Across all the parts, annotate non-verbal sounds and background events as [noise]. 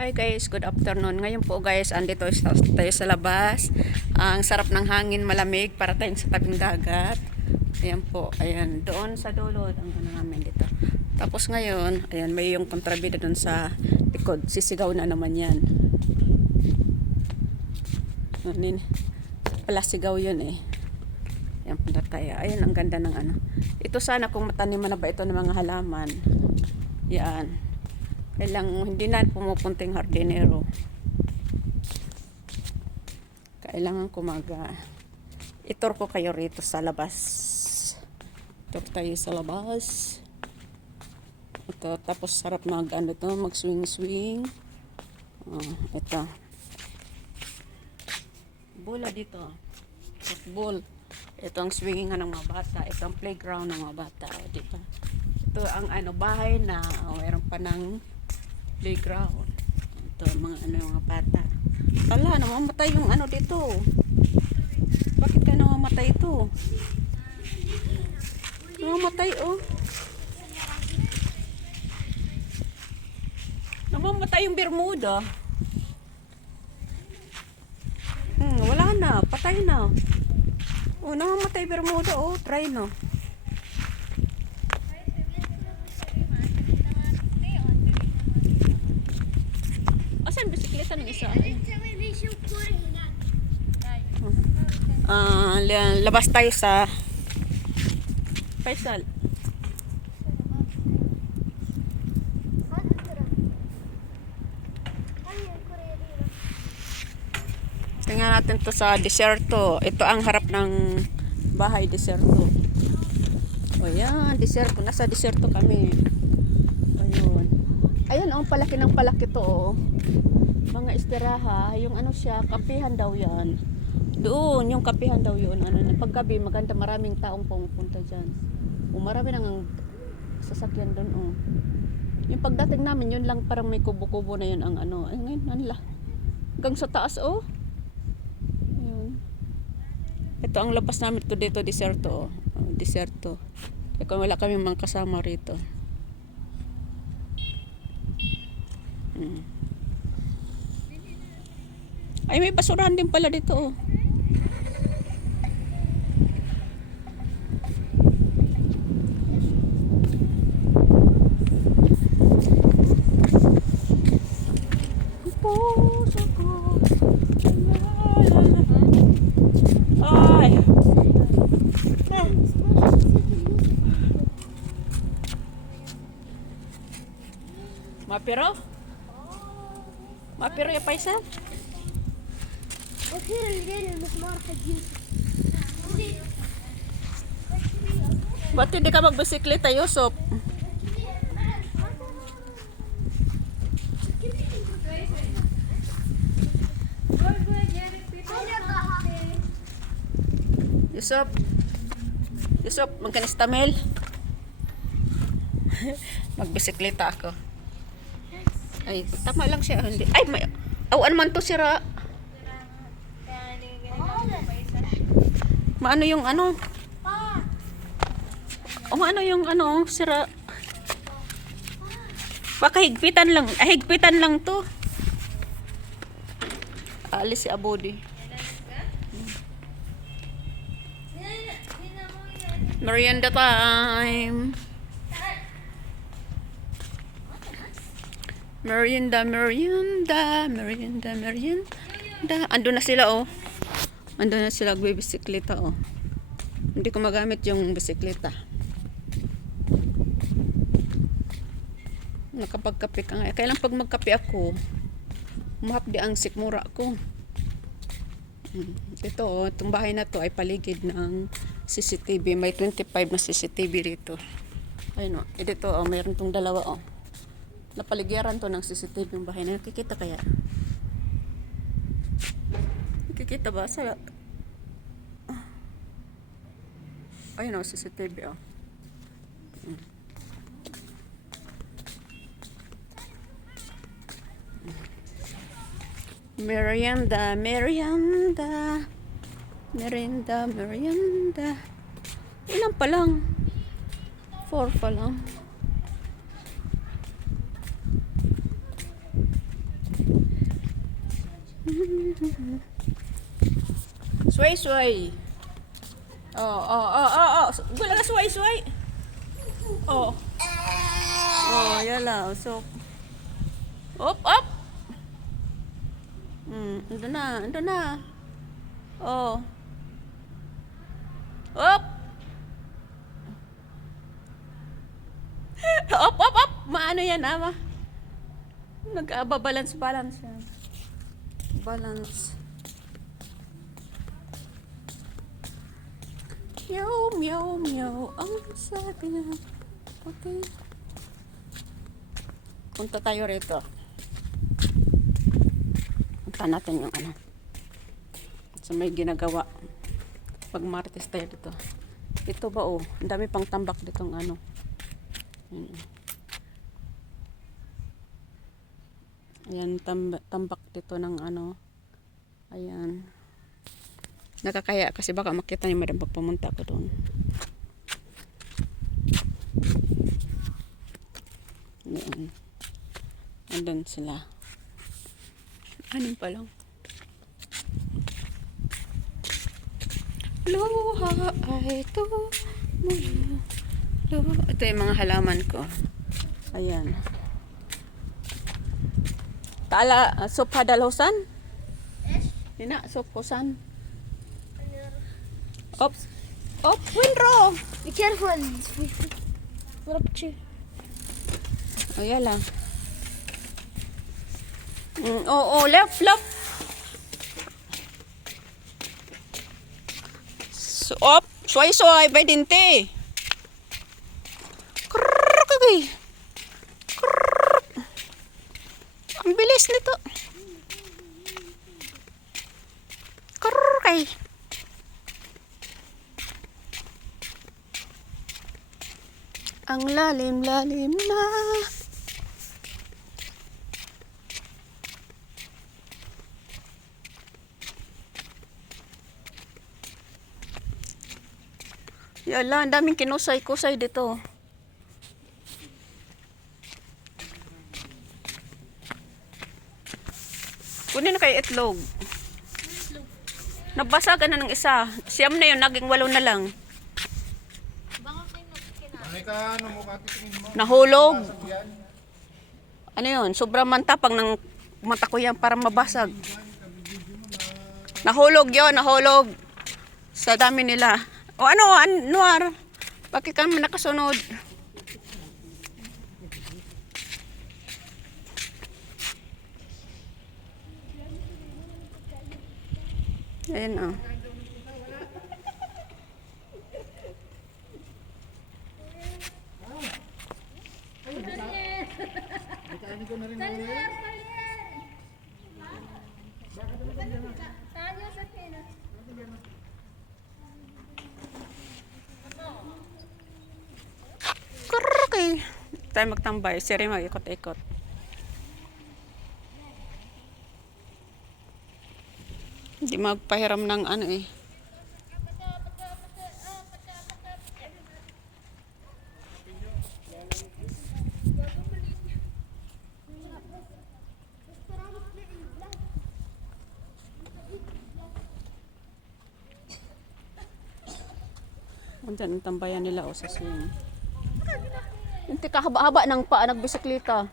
Hi guys, good afternoon. Ngayon po guys, andito tayo sa labas. Ang sarap ng hangin, malamig para tayong sa tabing dagat. Ayan po, ayan, doon sa dulo, ang ano namin dito. Tapos ngayon, ayan, may yung kontrabida doon sa likod. Sisigaw na naman yan. Anin, pala sigaw yun eh. Ayan punta tayo. Ayan, ang ganda ng ano. Ito sana kung mataniman na ba ito ng mga halaman. Yan. Kailang hindi na pumupunting hardinero. Kailangan kumaga. Itur ko kayo rito sa labas. Itur tayo sa labas. Ito, tapos sarap mag ano to, mag swing swing. Oh, ito. Bola dito. Football. Ito ang swingingan ng mga bata. Ito ang playground ng mga bata. O, diba? Ito ang ano, bahay na o, mayroon pa ng playground. Ito, mga ano, mga bata. Tala, namamatay yung ano dito. Bakit kaya namamatay ito? Namamatay, oh. Namamatay yung Bermuda. Hmm, wala na. Patay na. Oh, namamatay Bermuda, oh. Try no. Asan bisikleta ng isa? Ayun. La- labas tayo sa Faisal. Tingnan natin to sa deserto. Ito ang harap ng bahay deserto. O yan, deserto. Nasa deserto kami. Ayun. Ayun, ang palaki ng palaki to. Oh. Mga istiraha, yung ano siya, kapihan daw yan. Doon, yung kapihan daw yun. Ano, na, paggabi, maganda, maraming taong pumupunta dyan. O marami nang sasakyan doon. Oh. Yung pagdating namin, yun lang parang may kubo-kubo na yun ang ano. Ay, ngayon, ano la. Hanggang sa taas, oh. Ayun. Ito ang labas namin to dito, deserto. Oh. Oh, deserto. Kaya kung wala kami mga kasama rito. Hmm. Ay, may basurahan din pala dito. Oh. Ang puso ko. Ay. Mapiro? Mapiro ya paisa? وكثير الليل المسمار حجين Ba't hindi ka magbisikleta, Yusop? Yusop? Yusop, magkanistamel? [laughs] Magbisikleta ako. Ay, tama lang siya. Hindi. Ay, may... Awan man to sira. Maano yung ano? O ano yung ano, sira? Baka higpitan lang. Ah, higpitan lang to. Alis si Abodi. Merienda time. Merienda, merienda, merienda, merienda. Ando na sila oh. Ando na sila bisikleta oh. Hindi ko magamit yung bisikleta. Nakapagkape ka nga. Kailan pag magkape ako, umahapdi ang sikmura ko. Hmm. Ito, oh, itong bahay na to ay paligid ng CCTV. May 25 na CCTV dito. Ayun o. Eh, dito, oh, mayroon tong dalawa oh. Napaligyaran to ng CCTV yung bahay na. Nakikita kaya? Nakikita ba? Sa... Ah. Ayun o, CCTV oh. Merienda, merienda. Merienda, merienda. Ilan pa lang? Four pa lang. Sway, sway. Oh, oh, oh, oh, oh. Gula na sway, sway. Oh. Oh, yala. So, up, up. Hmm, ando na, ando na. Oh. Up. Up, up, up. Maano yan, ama? Nag-balance, balance yan. Balance. Meow, meow, meow. Ang sabi niya. Okay. Punta tayo rito. Punta natin yung ano. Sa may ginagawa. Pag martes tayo dito. Ito ba oh. Ang dami pang tambak dito ng ano. Ayan. Ayan, tam- tambak dito ng ano. Ayan. Nakakaya kasi baka makita ni madam pag pumunta ko doon. Ayan. Andun sila. Anin pa lang. Luha ay mula. Luha. Ito yung mga halaman ko. Ayan. Taala, uh, sup hadalhosan? Hina, sup kusan? Op. Op, winro. Be careful. Rupture. O, yan lang. Mm, oo, oh, left, left. So, op, soy, soy, bay dinte. Krrrr, kagay. Krrrr. Bilis nito. Krrrr, kay. Ang lalim-lalim na. Yala, ang daming kinusay-kusay dito. Kunin na kayo itlog. Nabasagan na ng isa. Siyam na yun, naging walo na lang. Nahulog. Ano yun? Sobrang mantapang ng mata ko yan para mabasag. Nahulog yon nahulog. Sa dami nila. O ano, an Noir? Bakit kami nakasunod? Ayan o. Kurkay. Tayo magtambay. Siri mag-ikot-ikot. Magpahiram ng ano eh. Andyan ang tambayan nila o sa swing. Hindi kahaba-haba ng paa nagbisikleta.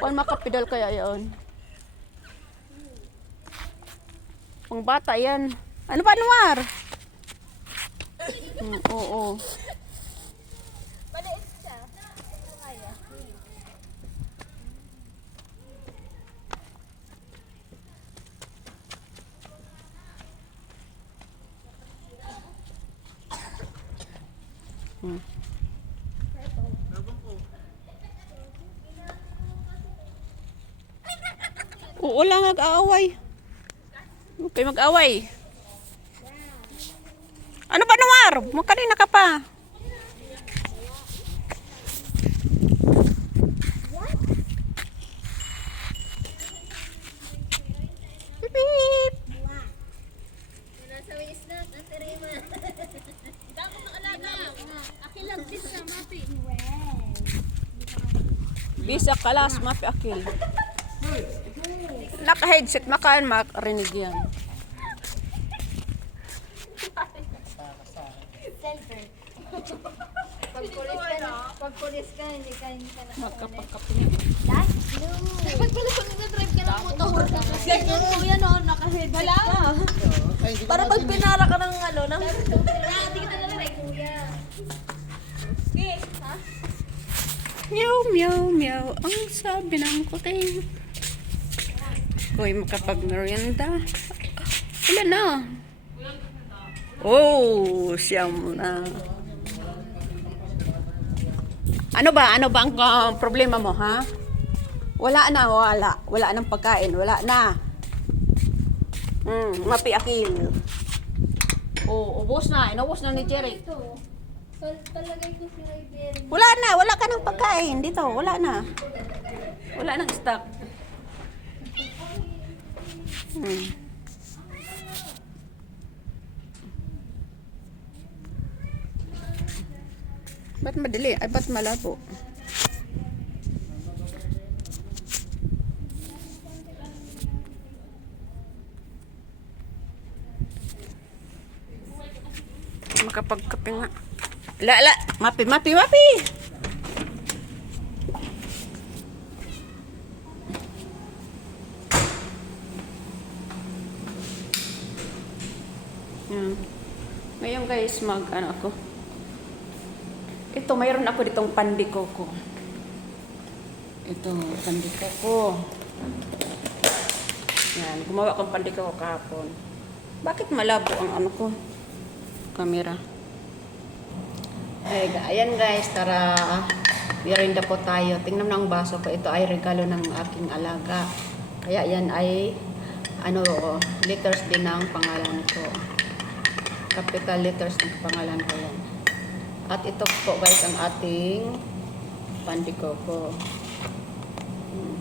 Paano makapidal kaya yon? Pang bata yan. Ano ba, Noir? Hmm, oo. Maliit siya. Kaya. Oo lang nag-aaway. Okay, mag-away. Ano ba, Noir? Makanina ka pa. Beep. Bisa kalas, mapi akil. Naka-headset, makaan makarinig yan. Cellphone. Pag pulis ka na, pag pulis ka, hindi ka, hindi ka na. Magkapagkapinig. That's blue. Dapat pala kung nag-drive ka ng motor. Ganyan mo yan o, naka-headset ka. Para pag pinara ka ng ano, ng... Hindi kita narinig, kuya. Meow, meow, meow. Ang sabi ng kuting. Uy, makapag-merienda. Ilan na? Oh, siyam na. Ano ba? Ano ba ang uh, problema mo, ha? Wala na, wala. Wala nang pagkain. Wala na. Hmm, mapi akil. Oh, ubos na. Inubos na ni Jerry. Wala na, wala ka ng pagkain dito. Wala na. Wala nang stock. Hmm. Ba't madali? Ay, ba't malabo? Makapagkape nga. La, la. Mapi, mapi, mapi. Yan. Ngayon guys, mag ano ako. Ito, mayroon ako ditong pandikoko. Ito, pandikoko. Yan, gumawa akong pandikoko kahapon. Bakit malabo ang ano ko? Camera. Ay, ayan guys, tara. Merinda po tayo. Tingnan mo ng baso ko. Ito ay regalo ng aking alaga. Kaya yan ay ano, letters din ng pangalan ko. Capital letters ng pangalan ko yan. At ito po guys ang ating pandikoko. Hmm.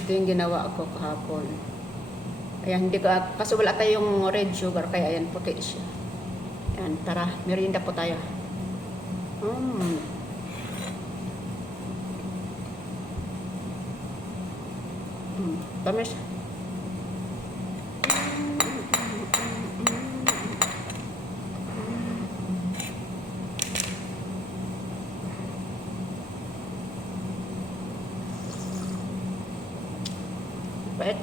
Ito yung ginawa ko kahapon. Ayan, hindi ko, kasi wala tayong red sugar, kaya ayan, puti siya. Ayan, tara, merienda po tayo. Mm. Mm, tamis. Pait.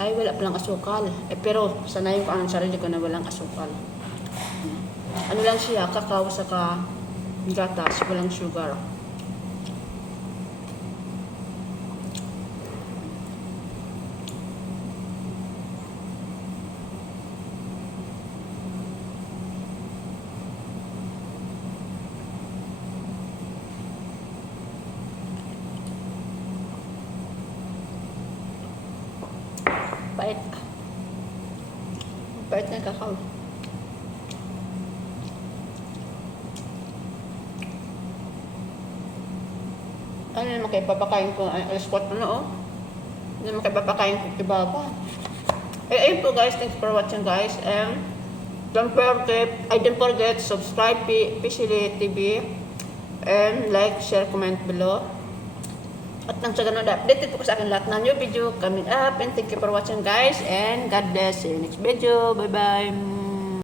Ay, wala palang asukal. Eh, pero sanayin ko ang sarili ko na walang asukal. Ano lang siya, kakao saka gatas, walang sugar. Pait na kakao. Ano naman kayo papakain ko? Ay, alas 4 na oh. Ano naman kayo papakain ko kay? Eh, ayun po guys. Thanks for watching guys. And don't forget, I don't forget, subscribe P PCL TV. And like, share, comment below. At nang sa ganun, updated po ko sa akin lahat ng new video coming up. And thank you for watching guys. And God bless. You next video. Bye-bye.